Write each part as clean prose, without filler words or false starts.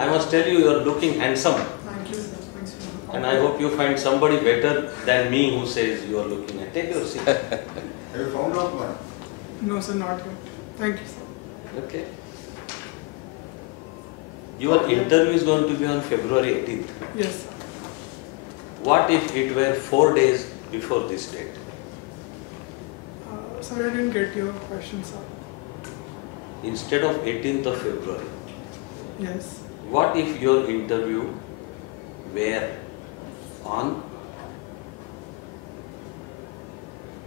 I must tell you, you are looking handsome. Thank you, sir. Thanks for the And I hope you find somebody better than me who says you are looking at. Take your seat. Have you found out one? No, sir, not yet. Thank you, sir. Okay. Your interview is going to be on February 18th. Yes, sir. What if it were 4 days before this date? Sir, I didn't get your question, sir. Instead of 18th of February, Yes. what if your interview were on,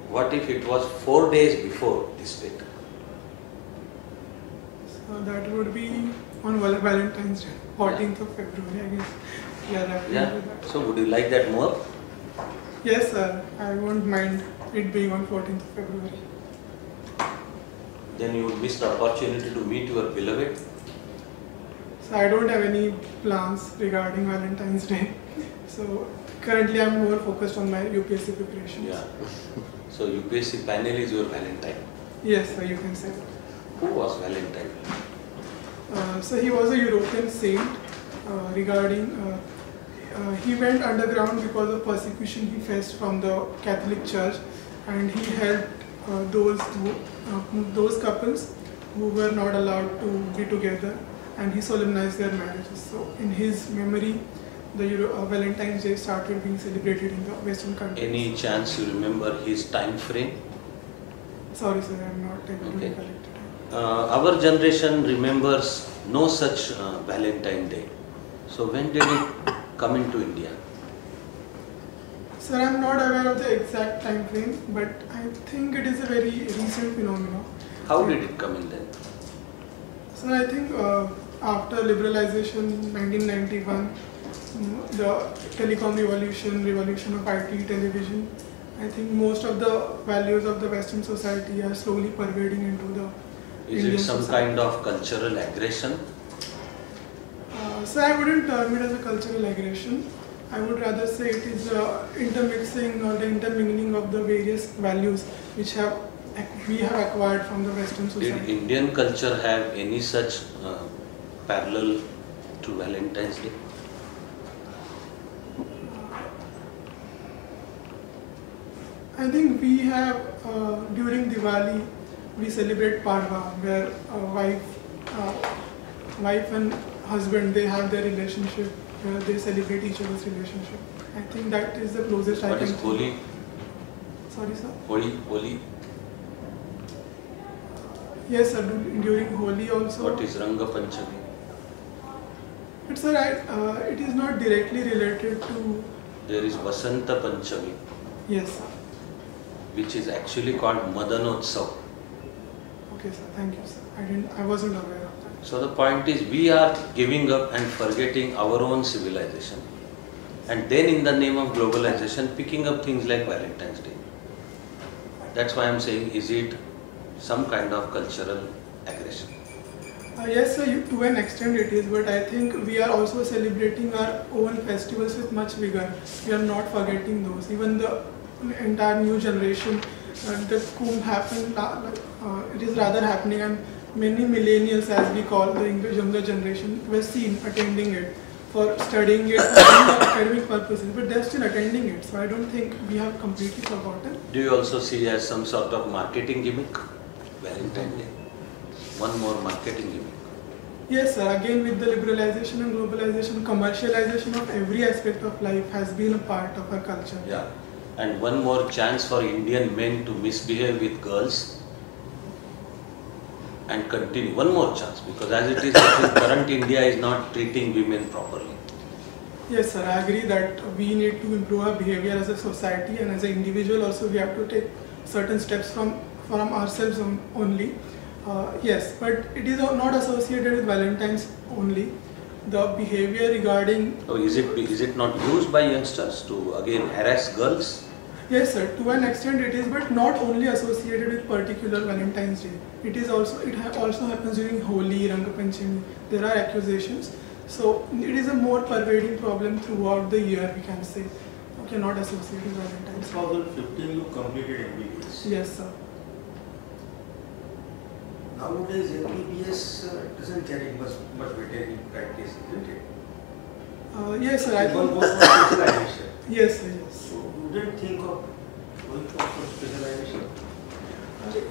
what if it was 4 days before this date? So that would be on Valentine's Day, 14th of February, I guess. Yeah. That. So would you like that more? Yes, sir. I won't mind it being on 14th of February. Then you would miss the opportunity to meet your beloved. So I don't have any plans regarding Valentine's Day. So currently I'm more focused on my UPSC preparations. Yeah. So UPSC panel is your Valentine. Yes, sir, you can say that. Who was Valentine? So he was a European saint he went underground because of persecution he faced from the Catholic Church, and he helped those couples who were not allowed to be together, and he solemnized their marriages. So in his memory, the Valentine's Day started being celebrated in the Western countries. Any chance you remember his time frame? Sorry, sir, I am not able to Okay. recollect it. Our generation remembers no such Valentine Day. So when did it come into India? Sir, I am not aware of the exact time frame, but I think it is a very recent phenomenon. How did it come in then? Sir, I think after liberalization, 1991, the telecom revolution of IT, television, I think most of the values of the Western society are slowly pervading into the Is Indian it some society. kind of cultural aggression? So I wouldn't term it as a cultural aggression. I would rather say it is intermixing or the intermingling of the various values which we have acquired from the Western Did society. Indian culture have any such parallel to Valentine's Day? I think we have, during Diwali, we celebrate Parva, where wife and husband, they have their relationship, where they celebrate each other's relationship. I think that is the closest I What can is Holi? Sorry, sir? Holi? Yes, sir, during Holi also. What is Ranga Panchami? But sir, it is not directly related to... There is Vasanta Panchami, Yes, sir. which is actually called Madanotsav. Okay, sir. Thank you, sir. I wasn't aware of that. So the point is, we are giving up and forgetting our own civilization, and then in the name of globalization picking up things like Valentine's Day. That's why I'm saying, is it some kind of cultural aggression? Yes, sir, to an extent it is, but I think we are also celebrating our own festivals with much vigor. We are not forgetting those. Even the entire new generation, the Kumbh happened, it is rather happening, and many millennials, as we call the younger generation, were seen attending it for studying it for academic purposes, but they are still attending it. So I don't think we have completely forgotten. Do you also see as some sort of marketing gimmick, Valentine's Day? One more marketing gimmick. Yes, sir. Again, with the liberalization and globalization, commercialization of every aspect of life has been a part of our culture. Yeah. And one more chance for Indian men to misbehave with girls and continue. One more chance, because as it is, current India is not treating women properly. Yes, sir. I agree that we need to improve our behavior as a society, and as an individual also we have to take certain steps from ourselves only. Yes, but it is not associated with Valentine's only. The behavior regarding... So is it not used by youngsters to again harass girls? Yes, sir. To an extent it is, but not only associated with particular Valentine's Day. It also happens during Holi, Ranga Panchami. There are accusations. So it is a more pervading problem throughout the year, we can say. Okay, not associated with Valentine's Day. 2015 you completed MBBS. Yes, sir. Nowadays MBBS doesn't carry much weightage in practice, isn't it? Yes, sir. I One think, goes for specialization. yes, sir. Yes. So you didn't think of going for specialization?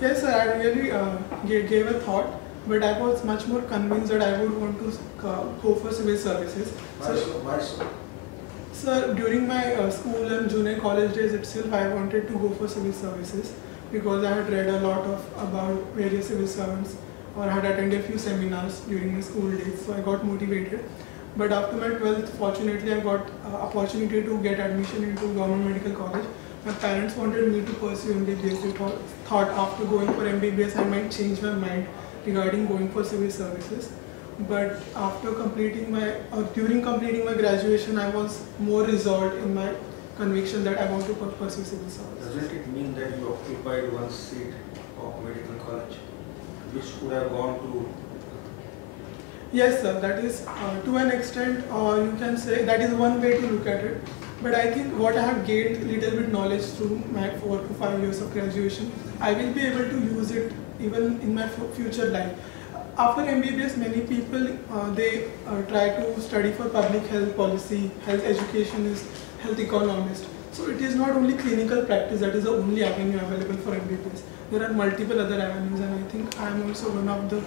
Yes, sir. I really gave a thought, but I was much more convinced that I would want to go for civil services. Why so? Why so? Sir, during my school and junior college days itself, I wanted to go for civil services because I had read a lot of about various civil servants or had attended a few seminars during my school days, so I got motivated. But after my 12th, fortunately, I got opportunity to get admission into government medical college. My parents wanted me to pursue MBBS. They thought after going for MBBS, I might change my mind regarding going for civil services. But after completing during completing my graduation, I was more resolved in my conviction that I want to pursue civil service. Doesn't it mean that you occupied one seat of medical college, which could have gone to? Yes, sir, that is to an extent, you can say that is one way to look at it. But I think what I have gained little bit knowledge through my 4 to 5 years of graduation, I will be able to use it even in my future life. After MBBS, many people they try to study for public health policy, health educationist, health economist. So it is not only clinical practice that is the only avenue available for MBBS. There are multiple other avenues, and I think I am also one of the.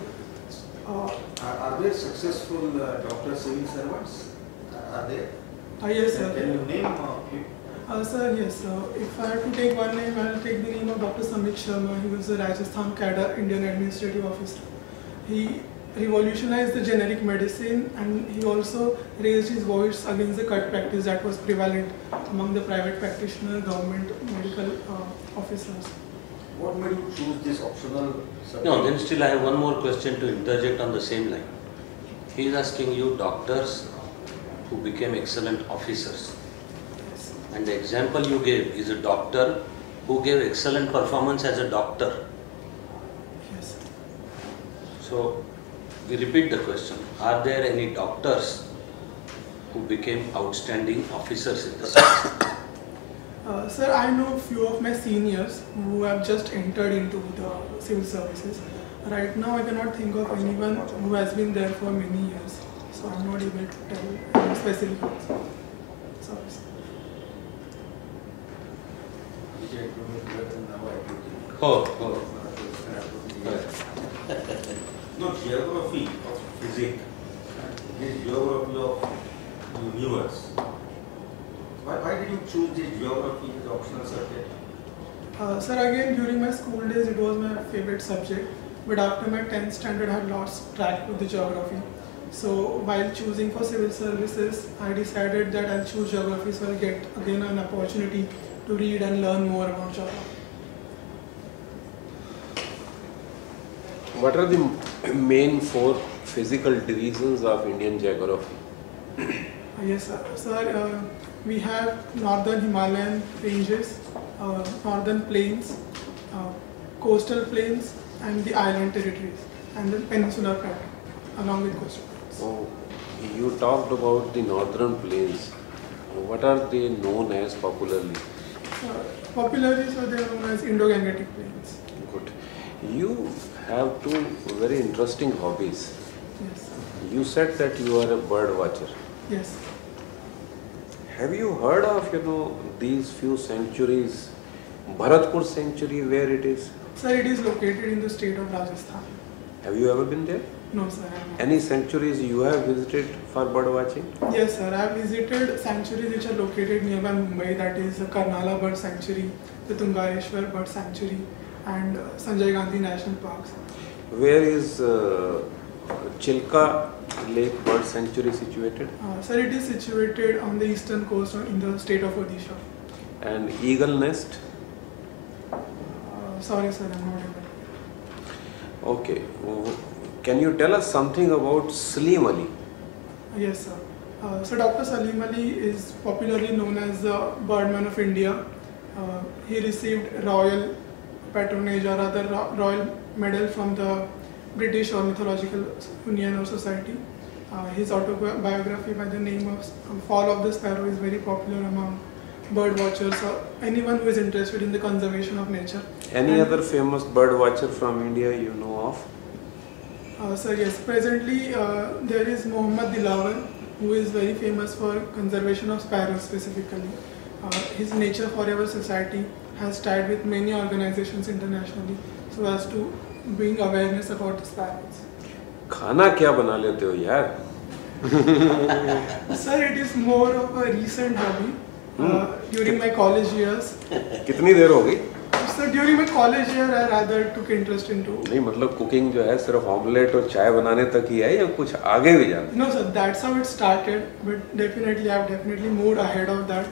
Are there successful doctor civil servants? Are there? Yes, sir. Can you name people? Sir, yes. If I have to take one name, I will take the name of Dr. Samit Sharma. He was a Rajasthan cadre Indian administrative officer. He revolutionized the generic medicine, and he also raised his voice against the cut practice that was prevalent among the private practitioner, government medical officers. What made you choose this optional subject? No, then still I have one more question to interject on the same line. He is asking you doctors who became excellent officers. Yes. And the example you gave is a doctor who gave excellent performance as a doctor. Yes. So we repeat the question. Are there any doctors who became outstanding officers in the service? Sir, I know few of my seniors who have just entered into the civil services. Right now, I cannot think of anyone who has been there for many years. So I'm not able to tell any specific answer. Sorry, sir. Which I don't know now I do. Oh. No, geography of physics is geography of universe. Why did you choose this geography as optional subject? Sir, again, during my school days, it was my favorite subject. But after my 10th standard, I had lost track with the geography. So while choosing for civil services, I decided that I'll choose geography so I'll get again an opportunity to read and learn more about geography. What are the main 4 physical divisions of Indian geography? Yes, sir. Sir, we have northern Himalayan ranges, northern plains, coastal plains, and the island territories, and then peninsular plateau, along with coastal plains. Oh, you talked about the northern plains. What are they known as popularly? Popularly, so they are known as Indo-Gangetic plains. Good. You have 2 very interesting hobbies. Yes, You said that you are a bird watcher. yes. Have you heard of, these few sanctuaries, Bharatpur sanctuary, where it is? Sir, it is located in the state of Rajasthan. Have you ever been there? No, sir, I am not. Any sanctuaries you have visited for bird watching? Yes, sir. I have visited sanctuaries which are located nearby Mumbai, that is the Karnala Bird Sanctuary, the Tungareshwar Bird Sanctuary, and Sanjay Gandhi National Parks. Where is Chilka Lake Bird Sanctuary situated? Sir, it is situated on the eastern coast in the state of Odisha. And Eagle Nest? Sorry, sir, I'm not able. Okay. Can you tell us something about Salim Ali? Yes, sir. So Dr. Salim Ali is popularly known as the Birdman of India. He received royal patronage, or rather royal medal from the British Ornithological Union or Society. His autobiography by the name of Fall of the Sparrow is very popular among bird watchers or anyone who is interested in the conservation of nature. Any other famous bird watcher from India you know of? Sir, yes. Presently, there is Mohammad Dilawar. who is very famous for conservation of sparrows specifically. His Nature Forever Society has tied with many organizations internationally so as to bring awareness about the sparrows. खाना क्या बना लेते हो यार? Sir, it is more of a recent hobby. During my college years. कितनी देर हो गई? So during my college year, I rather took interest into. नहीं मतलब कुकिंग जो है सिर्फ ऑमलेट और चाय बनाने तक ही है या कुछ आगे भी जाना? No, sir, that's how it started. But definitely, I've definitely moved ahead of that.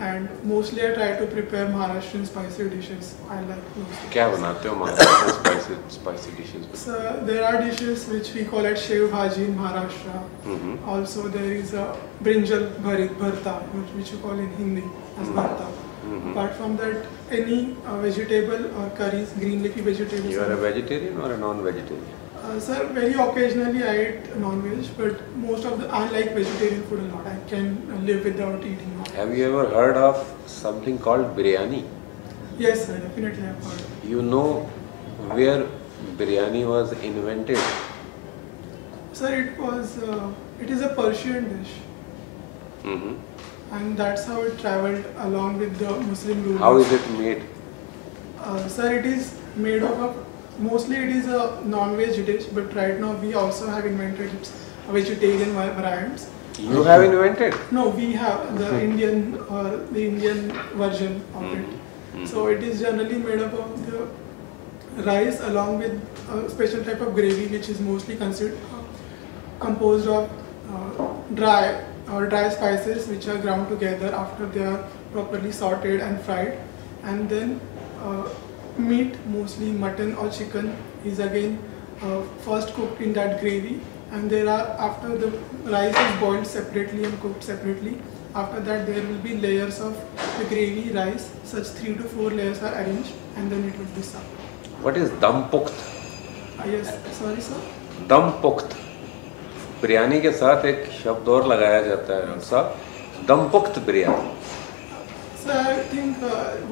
And mostly, I try to prepare Maharashtrian spicy dishes. I like those. क्या बनाते हो Maharashtra spicy dishes? So there are dishes which we call as shev bhaji in Maharashtra. Also, there is a brinjal bharta, which you call in Hindi as bharta. Apart from that, any vegetable or curries, green leafy vegetables. You are a vegetarian or a non-vegetarian? Sir, very occasionally I eat non-veg, but most of I like vegetarian food a lot. I can live without eating non-veg. Have you ever heard of something called biryani? Yes, sir, definitely I've heard. You know where biryani was invented? Sir, it is a Persian dish. And that's how it traveled along with the Muslim rulers. How is it made? Sir, it is made of, mostly it is a non-veg dish, but right now we also have invented its vegetarian variants. You have invented? No, we have the Indian version of it. So it is generally made up of the rice along with a special type of gravy, which is mostly considered composed of dry spices which are ground together after they are properly sauteed and fried, and then meat, mostly mutton or chicken, is again first cooked in that gravy, and there are, after the rice is boiled separately and cooked separately, after that there will be layers of the gravy rice, such 3 to 4 layers are arranged, and then it will be served. What is dum pukht? Yes, sorry sir? दम पुख्त बिरयानी के साथ एक शब्द और लगाया जाता है doctor साहब, दम पुख्त biryani. Sir, I think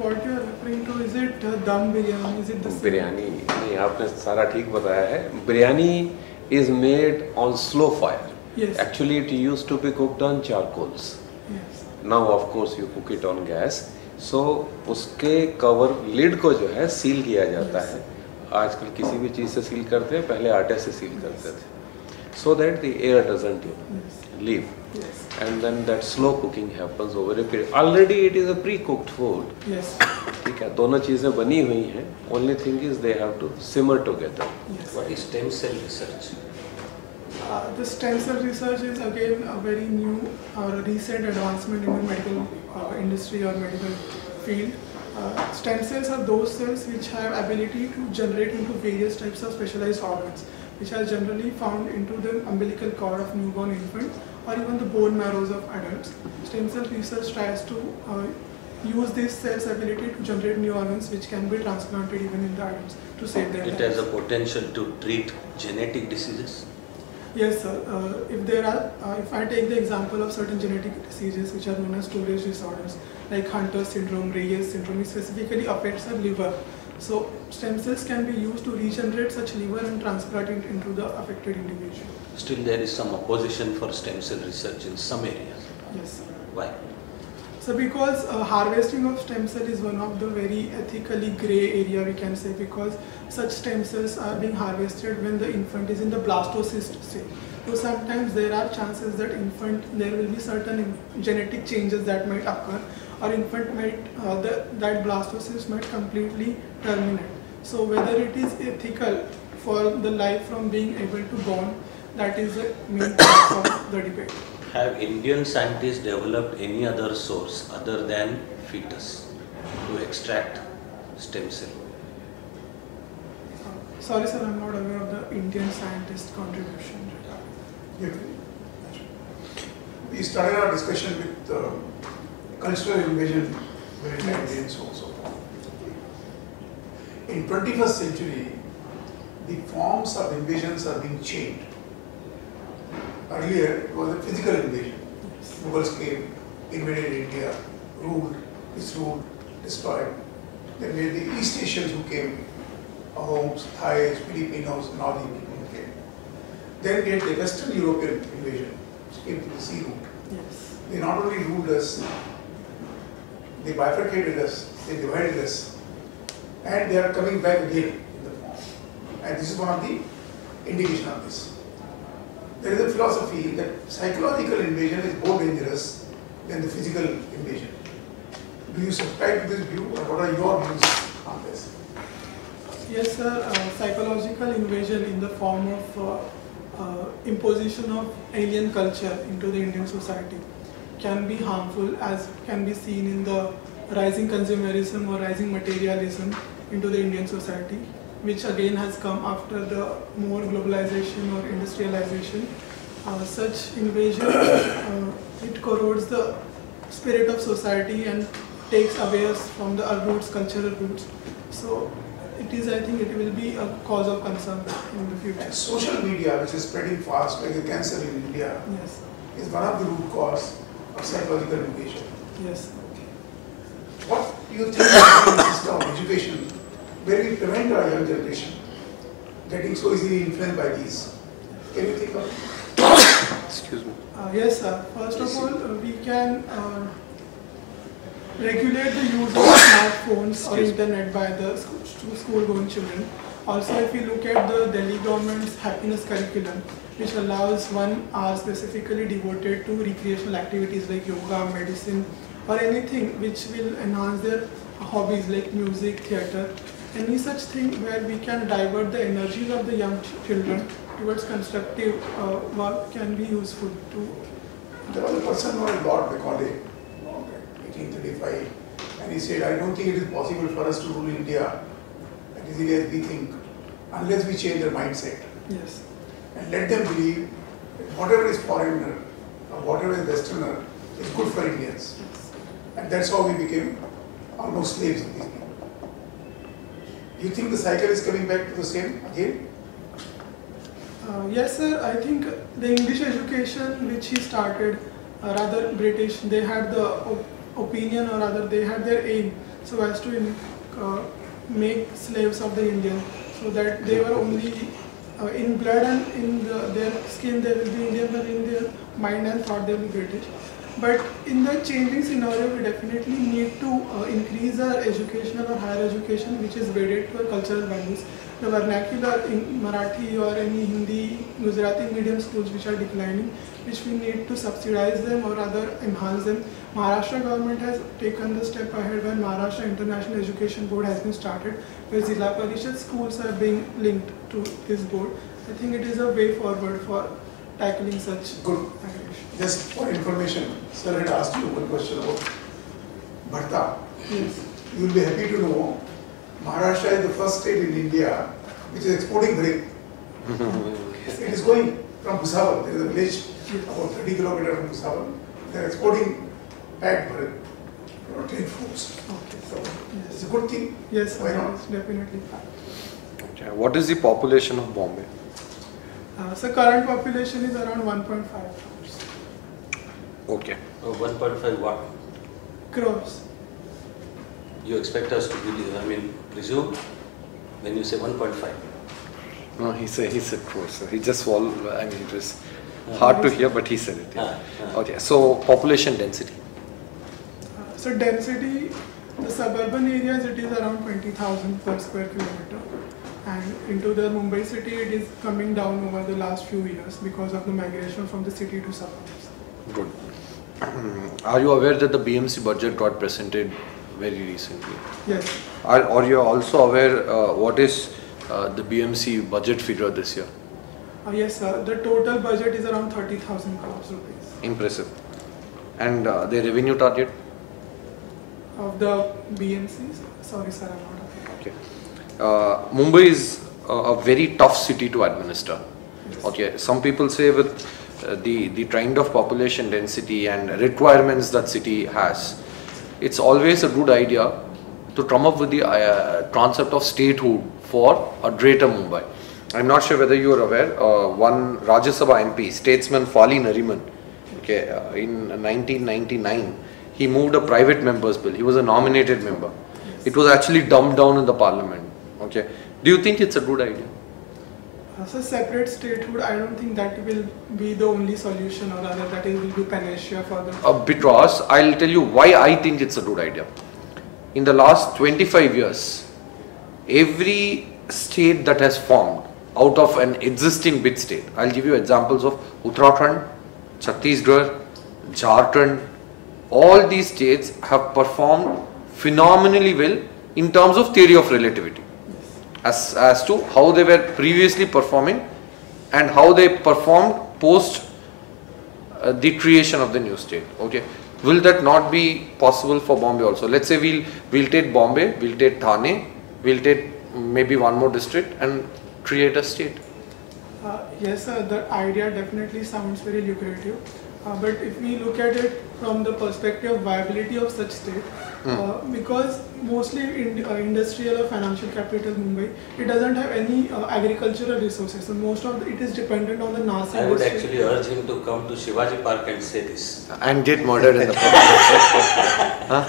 what you are referring to, is it dum biryani? Is it the same? Biryani नहीं, आपने सारा ठीक बताया है. Biryani is made on slow fire. Yes. Actually it used to be cooked on charcoals. Yes. Now of course you cook it on gas. So उसके cover lid को जो है सील किया जाता है. आजकल किसी भी चीज़ से सील करते हैं, पहले आटे से सील करते थे, so that the air doesn't leave. Yes. And then that slow cooking happens over a period. Already it is a pre-cooked food. Yes. ठीक है, दोनों चीज़ें बनी हुई हैं. Only thing is they have to simmer together. Yes. What is stem cell research? The stem cell research is again a very new or recent advancement in the medical industry or medical field. Stem cells are those cells which have ability to generate into various types of specialized organs, which are generally found into the umbilical cord of newborn infants or even the bone marrows of adults. Stem cell research tries to use these cells' ability to generate new organs which can be transplanted even in the adults to save their lives. It has a potential to treat genetic diseases. Yes, sir. If I take the example of certain genetic diseases which are known as storage disorders, like Hunter syndrome, Reyes syndrome, it specifically affects the liver. So stem cells can be used to regenerate such liver and transplant it into the affected individual. Still, there is some opposition for stem cell research in some areas. Yes, sir. Why? So because harvesting of stem cell is one of the very ethically grey area, we can say, because such stem cells are being harvested when the infant is in the blastocyst stage. So sometimes there are chances that there will be certain genetic changes that might occur, or infant might, that blastocyst might completely terminate. So whether it is ethical for the life from being able to born, that is the main part of the debate. Have Indian scientists developed any other source other than fetus to extract stem cell? Sorry sir, I'm not aware of the Indian scientist contribution. We started our discussion with cultural invasion by Indians also. In 21st century, the forms of invasions are being changed. Earlier, it was a physical invasion. Mughals came, invaded India, ruled, misruled, destroyed. Then we had the East Asians who came, Ahoms, Thais, Filipinos, and all the people who came. Then we had the Western European invasion, which came to the sea not only ruled us, they bifurcated us, they divided us, and they are coming back again in the form. And this is one of the indication of this. There is a philosophy that psychological invasion is more dangerous than the physical invasion. Do you subscribe to this view, or what are your views on this? Yes, sir. Psychological invasion in the form of imposition of alien culture into the Indian society can be harmful, as can be seen in the rising consumerism or rising materialism into the Indian society, which again has come after the more globalization or industrialization. Such invasion, it corrodes the spirit of society and takes away us from the roots, cultural roots. So it is, I think it will be a cause of concern in the future. And social media, which is spreading fast like a cancer in India, Yes, is one of the root cause of psychological invasion. yes. What do you think of the system of education where we prevent our young generation getting so easily influenced by these? Can you think of it? Excuse me. Yes, sir. First of all, we can regulate the use of smartphones or internet by the school-going children. Also, if we look at the Delhi government's happiness curriculum, which allows 1 hour specifically devoted to recreational activities like yoga, medicine, or anything which will enhance their hobbies like music, theatre, any such thing where we can divert the energies of the young children towards constructive work can be useful to. There was a person who had Lord Macaulay, 1835, and he said, I don't think it is possible for us to rule India as easily as we think, unless we change their mindset Yes, and let them believe that whatever is foreigner or whatever is westerner is good for Indians. And that's how we became almost slaves of these people. You think the cycle is coming back to the same again? yes, sir. I think the English education which he started, rather British, they had the opinion, or rather they had their aim so as to make slaves of the Indian, so that they were only in blood and in their skin they will be Indian, but in their mind and thought they will be British. But in the changing scenario, we definitely need to increase our educational or higher education which is wedded to our cultural values. The vernacular in Marathi or any Hindi, Gujarati medium schools which are declining, which we need to subsidize them or rather enhance them. Maharashtra government has taken the step ahead when Maharashtra International Education Board has been started, where Zilla Parishad schools are being linked to this board. I think it is a way forward for tackling such Good. aggression. Just for information, sir had asked you one question about Bharta. Yes. You will be happy to know Maharashtra is the first state in India which is exporting brick. It is going from Bhusawal. There is a village about 30 kilometers from Bhusawal. They are exporting packed brick, trade fruits. Okay. So Yes. it's a good thing. Yes, Why not? yes, definitely. Okay. What is the population of Bombay? So current population is around 1.5 crores. Okay. 1.5 what? Crores. You expect us to believe, presume, when you say 1.5? No, he said crores. So he just swallowed. It was hard to hear, but he said it. Yeah. Okay. So population density. So density, the suburban areas it is around 20,000 per square kilometer, and into the Mumbai city it is coming down over the last few years because of the migration from the city to suburbs. Good. Are you aware that the BMC budget got presented very recently? Yes. Or you are also aware what is the BMC budget figure this year? Yes, sir. The total budget is around 30,000 crores rupees Impressive. And the revenue target? of the BMCs. Sorry, sir, I'm not aware. Okay. Mumbai is a very tough city to administer. Yes. Okay. Some people say with the kind of population density and requirements that city has, it's always a good idea to come up with the concept of statehood for a greater Mumbai. I'm not sure whether you are aware, one Rajya Sabha MP, statesman Fali Nariman, okay, in 1999, he moved a private member's bill. He was a nominated member. Yes. It was actually dumbed down in the parliament. Okay. Do you think it's a good idea? So separate statehood, I don't think that will be the only solution, or rather that it will be panacea for the. Because I'll tell you why I think it's a good idea. In the last 25 years, every state that has formed out of an existing big state, I'll give you examples of Uttarakhand, Chhattisgarh, Jharkhand, all these states have performed phenomenally well in terms of theory of relativity. As to how they were previously performing and how they performed post the creation of the new state. Okay, will that not be possible for Bombay also? Let's say we'll take Bombay, we'll take Thane, we'll take maybe one more district and create a state. Yes, sir, the idea definitely sounds very lucrative. But if we look at it from the perspective of viability of such state, because mostly industrial or financial capital Mumbai, it doesn't have any agricultural resources. So most of it is dependent on the Nasik. I would district. actually urge him to come to Shivaji Park and say this. And get murdered in the process. Huh?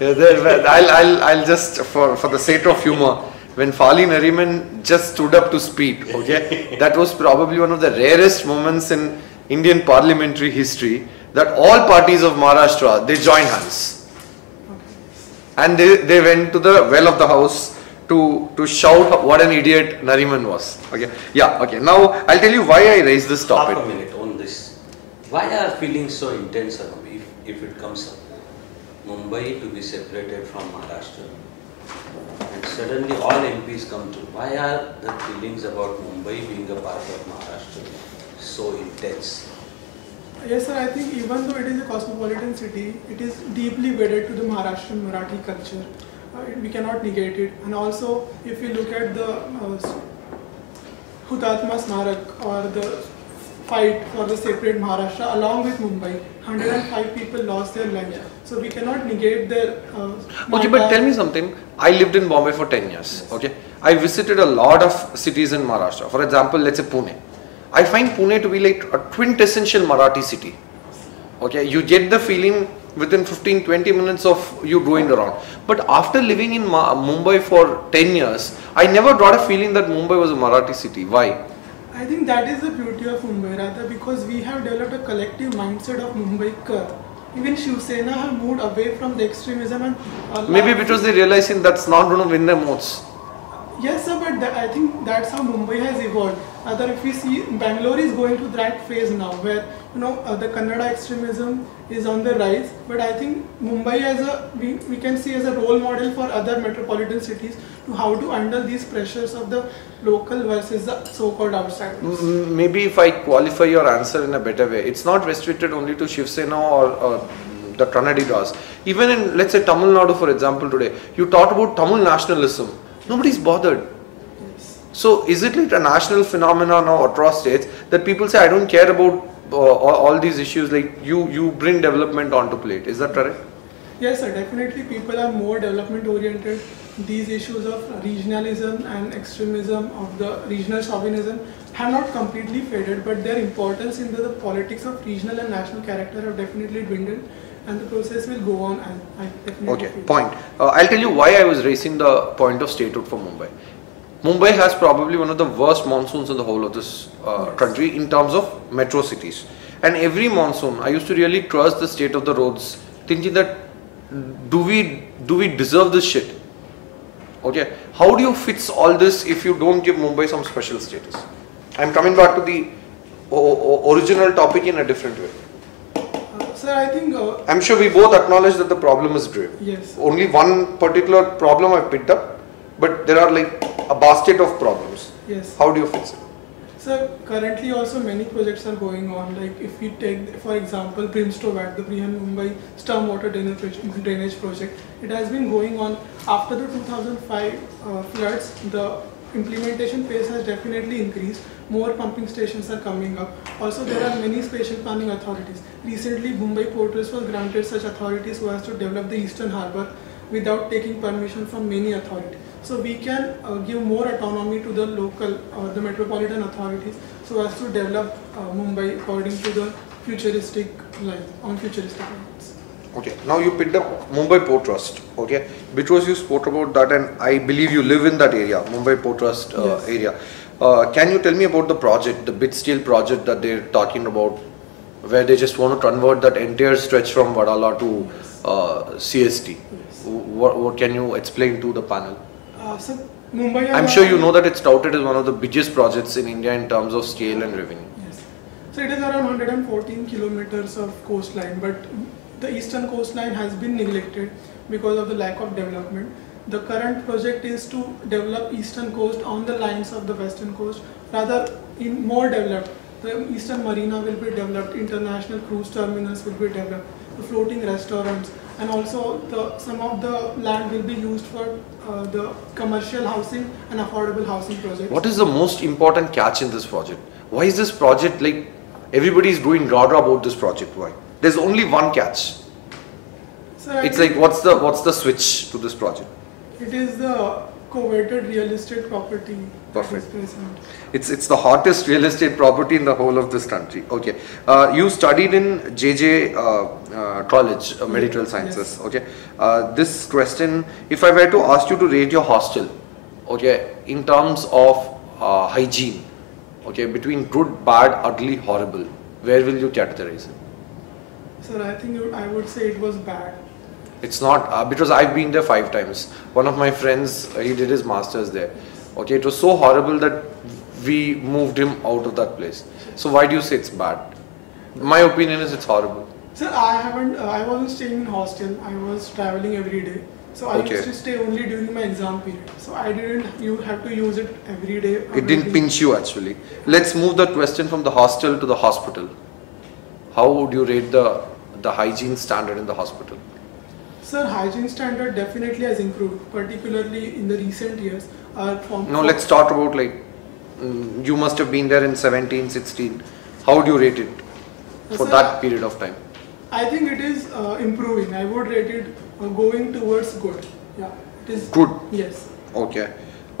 I'll just, for the sake of humor, when Fali Nariman just stood up to speak, okay, that was probably one of the rarest moments in Indian parliamentary history that all parties of Maharashtra, they joined hands. And they went to the well of the house to shout what an idiot Nariman was. Okay, yeah, okay. Now I'll tell you why I raised this topic. Half a minute on this. Why are feelings so intense around if it comes up? Mumbai to be separated from Maharashtra. And suddenly all MPs come to. Why are the feelings about Mumbai being a part of Maharashtra so intense? Yes, sir. I think even though it is a cosmopolitan city, it is deeply wedded to the Maharashtrian Marathi culture. We cannot negate it. And also, if you look at the Hutatma Smarak, or the fight for the separate Maharashtra, along with Mumbai, 105 people lost their lives. So we cannot negate their. Okay, but tell me something. I lived in Bombay for 10 years. Okay, I visited a lot of cities in Maharashtra. For example, let's say Pune. I find Pune to be like a quintessential Marathi city. Okay, you get the feeling within 15-20 minutes of you going around. But after living in Mumbai for 10 years, I never got a feeling that Mumbai was a Marathi city. Why? I think that is the beauty of Mumbai, rather, because we have developed a collective mindset of Mumbaikar. Even Shiv Sena have moved away from the extremism and. Maybe because they realizing that's not going to win their votes. Yes, sir, but I think that's how Mumbai has evolved. Other, if we see, Bangalore is going to that phase now, where the Kannada extremism is on the rise. But I think Mumbai as we can see as a role model for other metropolitan cities to how to handle these pressures of the local versus the so-called outsiders. Maybe if I qualify your answer in a better way, it's not restricted only to Shiv Sena or the Kannadigas. Even in, let's say, Tamil Nadu, for example, today, you talk about Tamil nationalism. Nobody's bothered. Yes. So is it like a national phenomenon now across states that people say, I don't care about all these issues, like you bring development onto plate. Is that correct? Yes, sir. Definitely people are more development oriented. These issues of regionalism and extremism, of the regional chauvinism, have not completely faded, but their importance in the politics of regional and national character have definitely dwindled. And the process will go on, and I definitely Okay, feel. point. I'll tell you why I was raising the point of statehood for Mumbai. Mumbai has probably one of the worst monsoons in the whole of this country in terms of metro cities. And every monsoon, I used to really trust the state of the roads, thinking that do we deserve this shit? Okay, how do you fix all this if you don't give Mumbai some special status? I'm coming back to the original topic in a different way. Sir, I think. I'm sure we both acknowledge that the problem is grave. Yes. Only one particular problem I picked up, but there are like a basket of problems. Yes. How do you fix it? Sir, currently also many projects are going on. Like if we take, for example, Brimstone, the Brihan Mumbai stormwater drainage project, it has been going on after the 2005 floods. The implementation pace has definitely increased. More pumping stations are coming up. Also, there are many spatial planning authorities. Recently, Mumbai Port Trust was granted such authorities who has to develop the Eastern Harbour without taking permission from many authorities. So we can give more autonomy to the local or the metropolitan authorities so as to develop Mumbai according to the futuristic lines, on futuristic lines. Okay, now you picked up Mumbai Port Trust, okay, because you spoke about that and I believe you live in that area, Mumbai Port Trust Yes. area. Can you tell me about the project, the BitSteel project that they're talking about, where they just want to convert that entire stretch from Wadala to CST? Yes. What can you explain to the panel? So Mumbai. I'm sure you know that it's touted as one of the biggest projects in India in terms of scale and revenue. Yes. So it is around 114 kilometers of coastline, but the eastern coastline has been neglected because of the lack of development. The current project is to develop eastern coast on the lines of the western coast, rather in more developed. The eastern marina will be developed, international cruise terminals will be developed, the floating restaurants, and also some of the land will be used for the commercial housing and affordable housing projects. What is the most important catch in this project? Why is this project like everybody is doing rah-rah about this project? Why? There's only one catch. So It's like what's the switch to this project? it is the coveted real estate property. that is Perfect. present. It's the hottest real estate property in the whole of this country. Okay, you studied in JJ College, Medical Sciences. Yes. Okay, this question, if I were to ask you to rate your hostel, okay, in terms of hygiene, okay, between good, bad, ugly, horrible, where will you categorize it? Sir, I think I would say it was bad. It's not because I've been there 5 times. One of my friends, he did his masters there. Okay, it was so horrible that we moved him out of that place. So why do you say it's bad? My opinion is it's horrible. Sir, I wasn't staying in hostel. I was traveling every day. So I Okay. used to stay only during my exam period. So I didn't have to use it every day. It didn't pinch you actually. Let's move the question from the hostel to the hospital. How would you rate the hygiene standard in the hospital? Sir, hygiene standard definitely has improved, particularly in the recent years. No, let's talk about like, you must have been there in 17, 16. How would you rate it for Sir, that period of time? I think it is improving. I would rate it going towards good. Yeah, it is Good. Yes. Okay.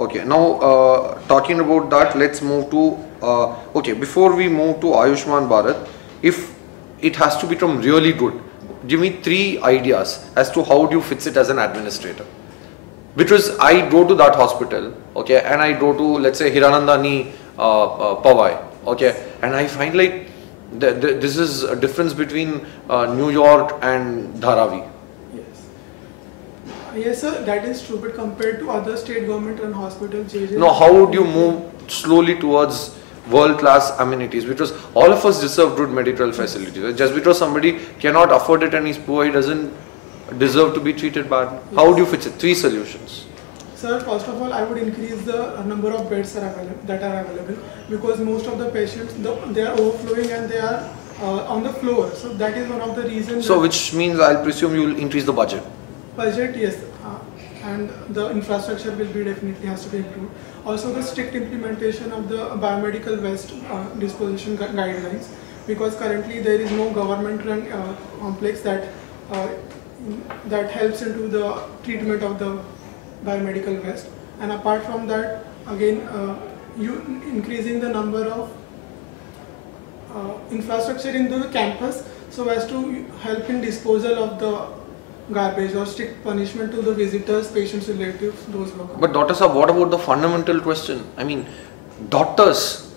Okay. Now, talking about that, let's move to, okay, before we move to Ayushman Bharat, if it has to become really good, give me 3 ideas as to how do you fix it as an administrator. Because I go to that hospital, okay, and I go to, let's say, Hiranandani Powai, okay, and I find like this is a difference between New York and Dharavi. Yes. Yes, sir, that is true. But compared to other state government-run hospitals, JJ. Now, how would you move slowly towards world-class amenities? Because all of us deserve good medical facilities. Just because somebody cannot afford it and is poor, he doesn't deserve to be treated badly. How would you fix it? 3 solutions. Sir, first of all, I would increase the number of beds that are available, because most of the patients, they are overflowing and they are on the floor. So that is one of the reasons. So, which means I'll presume you will increase the budget. Budget, yes, and the infrastructure will be definitely has to be improved. Also, the strict implementation of the biomedical waste disposition guidelines, because currently there is no government-run complex that helps into the treatment of the biomedical waste. And apart from that, again, you increasing the number of infrastructure into the campus so as to help in disposal of the garbage, or strict punishment to the visitors, patients, relatives, those who come. But Dr. Saab, what about the fundamental question? I mean, doctors.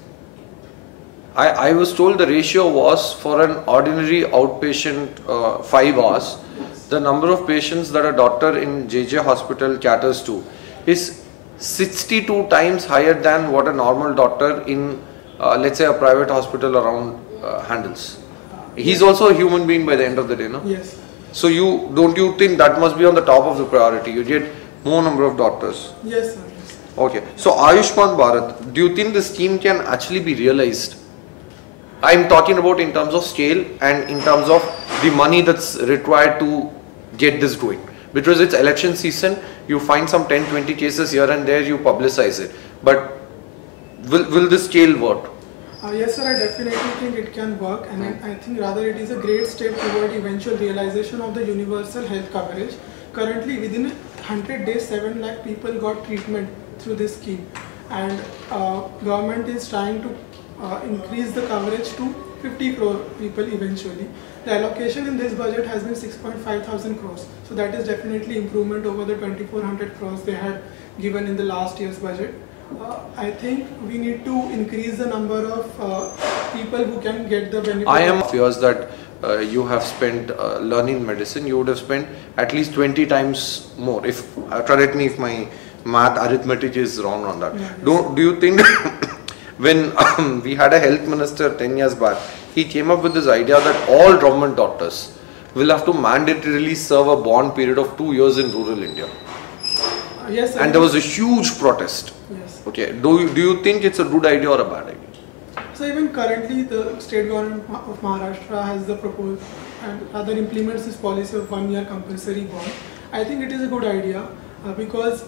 I was told the ratio was for an ordinary outpatient 5 hours. The number of patients that a doctor in JJ hospital caters to is 62 times higher than what a normal doctor in, let's say, a private hospital around handles. He's also a human being by the end of the day, no? Yes. So don't you think that must be on the top of the priority? You get more number of doctors. Yes, sir. Yes. Okay. So Ayushman Bharat, do you think this scheme can actually be realized? I'm talking about in terms of scale and in terms of the money that's required to get this going. Because it's election season, you find some 10-20 cases here and there, you publicize it. But will this scale work? Yes, sir, I definitely think it can work, and I think rather it is a great step toward eventual realization of the universal health coverage. Currently, within 100 days, 7 lakh people got treatment through this scheme, and government is trying to increase the coverage to 50 crore people eventually. The allocation in this budget has been 6.5 thousand crores, so that is definitely improvement over the 2400 crores they had given in the last year's budget. I think we need to increase the number of people who can get the benefit. I am fears that you have spent learning medicine, you would have spent at least 20 times more. If correct me if my math arithmetic is wrong on that. Yeah, Do you think when we had a health minister 10 years back, he came up with this idea that all government doctors will have to mandatorily serve a bond period of 2 years in rural India. Yes, sir. And there was a huge protest. Yes. Okay, do you think it's a good idea or a bad idea? So even currently, the state government of Maharashtra has the proposed and rather implements this policy of 1 year compulsory bond. I think it is a good idea because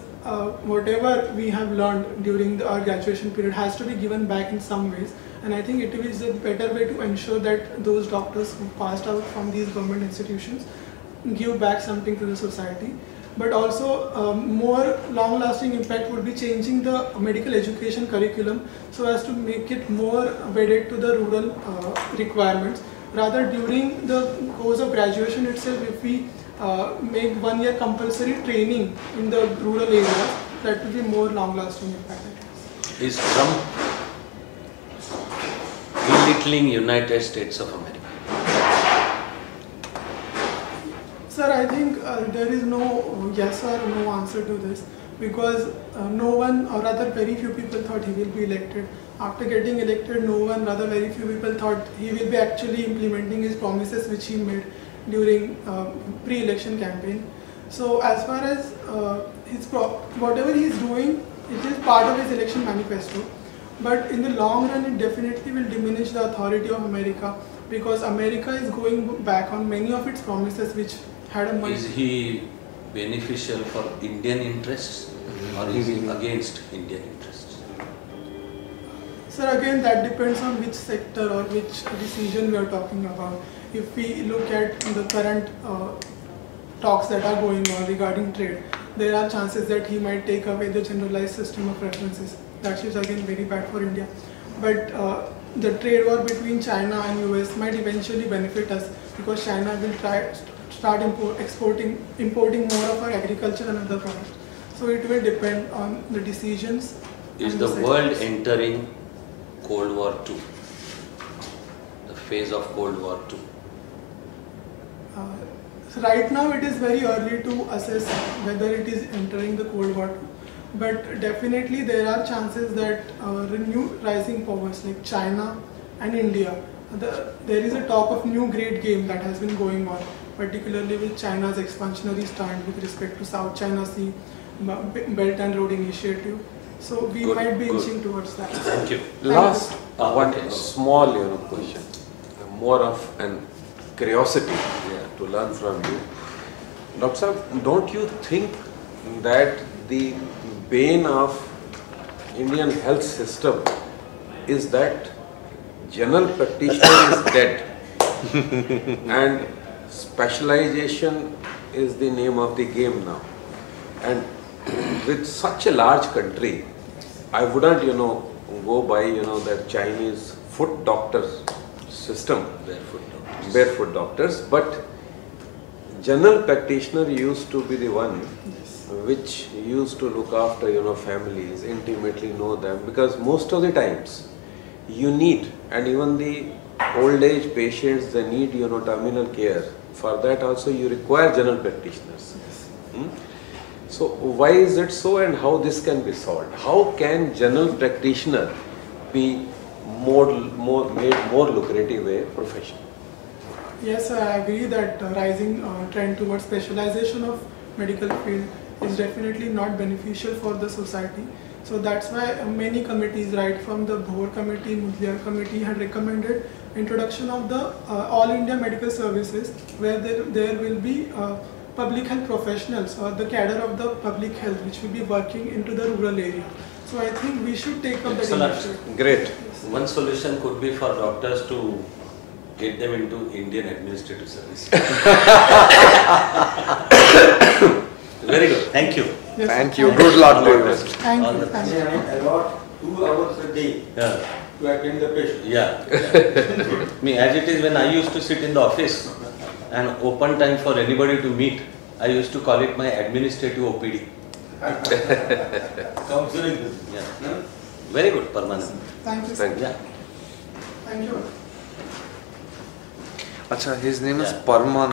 whatever we have learned during our graduation period has to be given back in some ways. And I think it is a better way to ensure that those doctors who passed out from these government institutions give back something to the society. But also more long-lasting impact would be changing the medical education curriculum so as to make it more wedded to the rural requirements. Rather, during the course of graduation itself, if we make 1 year compulsory training in the rural areas, that will be more long-lasting impact. Is Trump belittling United States of America? Sir, I think there is no yes or no answer to this because no one, or rather very few people thought he will be elected. After getting elected, no one, rather very few people thought he will be actually implementing his promises which he made during pre-election campaign. So as far as whatever he is doing, it is part of his election manifesto. But in the long run, it definitely will diminish the authority of America because America is going back on many of its promises which had a much... Is he beneficial for Indian interests or is he against Indian interests? Sir, again, that depends on which sector or which decision we are talking about. If we look at the current talks that are going on regarding trade, there are chances that he might take away the generalized system of preferences. That is again very bad for India. But the trade war between China and US might eventually benefit us because China will start importing more of our agriculture and other products. So it will depend on the decisions. Is the world entering Cold War II? The phase of Cold War II? So right now it is very early to assess whether it is entering the Cold War II. But definitely there are chances that new rising powers like China and India, there is a talk of new great game that has been going on, particularly with China's expansionary stand with respect to South China Sea, Belt and Road Initiative. So we might be inching towards that. Thank you. Last one okay. small question, more of an curiosity to learn from you. Dr. Saab, don't you think that the bane of Indian health system is that general practitioner is dead and specialization is the name of the game now? And with such a large country, I wouldn't, go by, that Chinese foot doctor system, barefoot doctors, but general practitioner used to be the one which used to look after, families, intimately know them, because most of the times you need, and even the old age patients, they need, terminal care. For that also you require general practitioners. So why is it so, and how this can be solved? How can general practitioner be made more lucrative a profession? Yes, I agree that rising trend towards specialization of medical field is definitely not beneficial for the society. So that's why many committees, right from the Bhor committee, Mudliar committee, had recommended introduction of the All India Medical Services, where there will be public health professionals or the cadre of the public health which will be working into the rural area. So I think we should take up that initiative. Great. One solution could be for doctors to get them into Indian administrative service. Very good. Thank you. Yes, Thank you. Good luck to you. Thank All you. the Thank you. I allot 2 hours a day Yeah. to attend the patient. Yeah. Me, as it is, when I used to sit in the office and open time for anybody to meet, I used to call it my administrative OPD. Counseling business. Yeah. No? Very good, permanent. Thank you. Thank Sir. Yeah. Thank you. Acha, his name is Yeah. Parman.